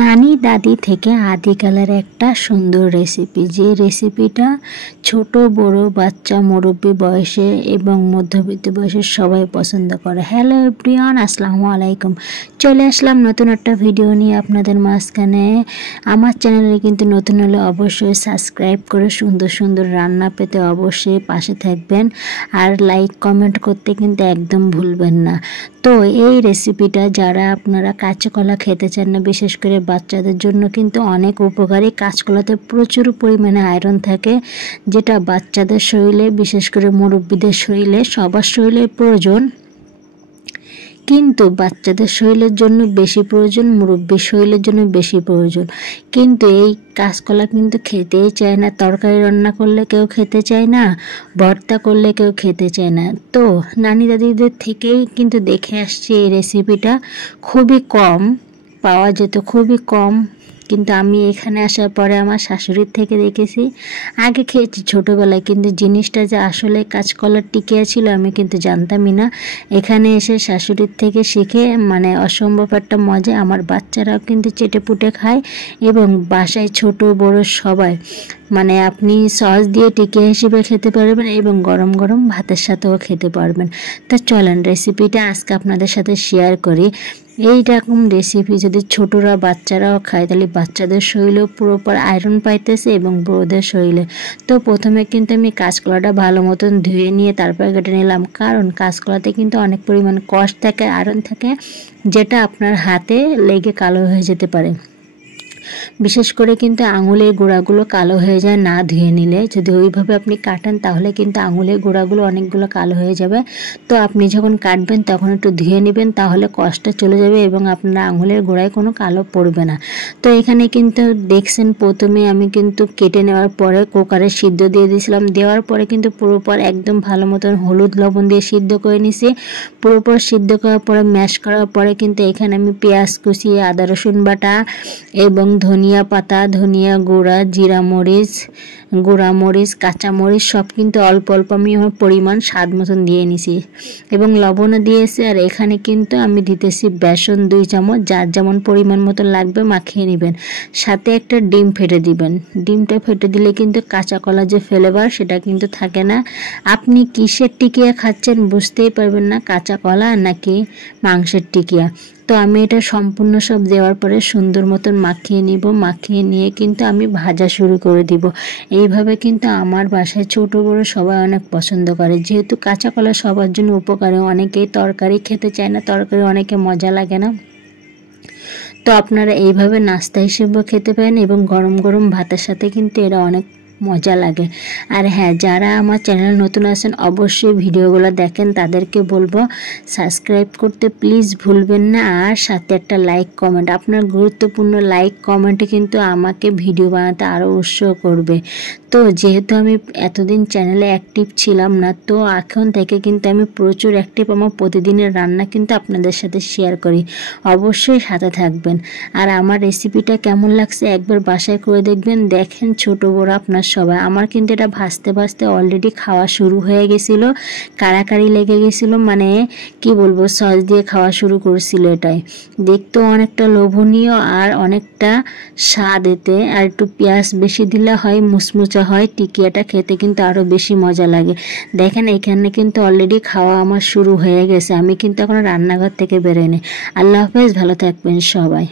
নানি দাদি থেকে আদিকালের একটা সুন্দর রেসিপি, যে রেসিপিটা ছোট বড় বাচ্চা মুরব্বী বয়সে এবং মধ্যবিত্ত বয়সের সবাই পছন্দ করে। হ্যালো এভরিওয়ান, আসসালামু আলাইকুম। চলে আসলাম নতুন একটা ভিডিও নিয়ে আপনাদের মাঝখানে। আমার চ্যানেলে কিন্তু নতুন হলে অবশ্যই সাবস্ক্রাইব করে সুন্দর সুন্দর রান্না পেতে অবশ্যই পাশে থাকবেন, আর লাইক কমেন্ট করতে কিন্তু একদম ভুলবেন না। তো এই রেসিপিটা যারা আপনারা কাঁচকলা খেতে চান না, বিশেষ করে বাচ্চাদের জন্য কিন্তু অনেক উপকারী। কাঁচকলাতে প্রচুর পরিমাণে আয়রন থাকে, যেটা বাচ্চাদের শরীরে, বিশেষ করে মুরব্বীদের শরীরে, সবার শরীরে প্রয়োজন, কিন্তু বাচ্চাদের শরীরের জন্য বেশি প্রয়োজন, মুরব্বীর শরীরের জন্য বেশি প্রয়োজন। কিন্তু এই কাঁচকলা কিন্তু খেতেই চায় না, তরকারি রান্না করলে কেউ খেতে চায় না, ভর্তা করলে কেউ খেতে চায় না। তো নানি দাদিদের থেকেই কিন্তু দেখে আসছি এই রেসিপিটা খুবই কম পাওয়া যেত, খুবই কম। কিন্তু আমি এখানে আসার পরে আমার শাশুড়ির থেকে দেখেছি, আগে খেয়েছি ছোটোবেলায়, কিন্তু জিনিসটা যে আসলে কাঁচকলার টিকিয়া ছিল আমি কিন্তু জানতামই না। এখানে এসে শাশুড়ির থেকে শিখে অসম্ভব একটা মজা। আমার বাচ্চারাও কিন্তু চেটে পুটে খায়, এবং বাসায় ছোট বড় সবাই আপনি সস দিয়ে টিকিয়া হিসেবে খেতে পারবেন এবং গরম গরম ভাতের সাথেও খেতে পারবেন। তা চলেন রেসিপিটা আজকে আপনাদের সাথে শেয়ার করি। এইরকম রেসিপি যদি ছোটরা বাচ্চারাও খায়, তাহলে বাচ্চাদের শরীরেও পুরোপুরি আয়রন পাইতেছে এবং বড়দের শরীরে। তো প্রথমে কিন্তু আমি কাঁচকলাটা ভালো মতন ধুয়ে নিয়ে তারপর কেটে নিলাম, কারণ কাঁচকলাতে কিন্তু অনেক পরিমাণ কষ থাকে, আয়রন থাকে, যেটা আপনার হাতে লেগে কালো হয়ে যেতে পারে। বিশেষ করে কিন্তু আঙুলের গোড়াগুলো কালো হয়ে যায় না ধুয়ে নিলে। যদি ওইভাবে আপনি কাটেন তাহলে কিন্তু আঙুলের গোড়াগুলো অনেকগুলো কালো হয়ে যাবে। তো আপনি যখন কাটবেন তখন একটু ধুয়ে নেবেন, তাহলে কষ্টটা চলে যাবে এবং আপনার আঙুলের গোড়ায় কোনো কালো পড়বে না। তো এখানে কিন্তু দেখছেন, প্রথমে আমি কিন্তু কেটে নেওয়ার পরে কুকারে সিদ্ধ দিয়ে দিয়েছিলাম। দেওয়ার পরে কিন্তু পুরোপুর একদম ভালো মতন হলুদ লবণ দিয়ে সিদ্ধ করে নিছি। পুরোপুর সিদ্ধ করার পরে ম্যাশ করার পরে কিন্তু এখানে আমি পেঁয়াজ কুচিয়ে, আদা রসুন বাটা এবং ধনিয়া পাতা, ধনিয়া গুঁড়া, জিরা মরিচ, গুঁড়া মরিচ, কাঁচা মরিচ সব কিন্তু অল্প অল্প আমি আমার পরিমাণ স্বাদ মতন দিয়ে নিছি এবং লবণও দিয়েছি। আর এখানে কিন্তু আমি দিতেছি বেসন 2 চামচ, যার যেমন পরিমাণ মতন লাগবে মাখিয়ে নেবেন। সাথে একটা ডিম ফেটে দিবেন। ডিমটা ফেটে দিলে কিন্তু কাঁচা কলা যে ফ্লেভার সেটা কিন্তু থাকে না। আপনি কিসের টিকিয়া খাচ্ছেন বুঝতেই পারবেন না, কাঁচা কলা নাকি মাংসের টিকিয়া। তো আমি এটা সম্পূর্ণ সব দেওয়ার পরে সুন্দর মতন মাখিয়ে নিব। মাখিয়ে নিয়ে কিন্তু আমি ভাজা শুরু করে দিব। এইভাবে কিন্তু আমার বাসায় ছোট বড় সবাই অনেক পছন্দ করে, যেহেতু কাঁচা কলা সবার জন্য উপকারী। অনেকেই তরকারি খেতে চায় না, তরকারি অনেকে মজা লাগে না। তো আপনারা এইভাবে নাস্তা হিসেবেও খেতে পারেন এবং গরম গরম ভাতের সাথে কিন্তু এরা অনেক মজা লাগে। আর হ্যাঁ, যারা আমার চ্যানেল নতুন আছেন অবশ্যই ভিডিওগুলো দেখেন, তাদেরকে বলবো সাবস্ক্রাইব করতে প্লিজ ভুলবেন না, আর সাথে একটা লাইক কমেন্ট। আপনার গুরুত্বপূর্ণ লাইক কমেন্টে কিন্তু আমাকে ভিডিও বানাতে আরও উৎসাহ করবে। তো যেহেতু আমি এতদিন চ্যানেলে অ্যাক্টিভ ছিলাম না, তো এখন থেকে কিন্তু আমি প্রচুর অ্যাক্টিভ। আমার প্রতিদিনের রান্না কিন্তু আপনাদের সাথে শেয়ার করি, অবশ্যই সাথে থাকবেন। আর আমার রেসিপিটা কেমন লাগছে একবার বাসায় করে দেখবেন। দেখেন ছোট বড় আপনার সবাই, আমার কিন্তু এটা ভাজতে ভাজতে অলরেডি খাওয়া শুরু হয়ে গেছিলো, কাড়াকাড়ি লেগে গেছিলো, কি বলবো, সস দিয়ে খাওয়া শুরু করছিল। এটাই দেখতেও অনেকটা লোভনীয় আর অনেকটা স্বাদ। এতে আর একটু পেঁয়াজ বেশি দিলে হয়, মুচমুচা হয়, টিকিয়াটা খেতে কিন্তু আরও বেশি মজা লাগে। দেখেন এখানে কিন্তু অলরেডি খাওয়া আমার শুরু হয়ে গেছে, আমি কিন্তু এখন রান্নাঘর থেকে বেরোয়নি। আল্লাহ হাফেজ, ভালো থাকবেন সবাই।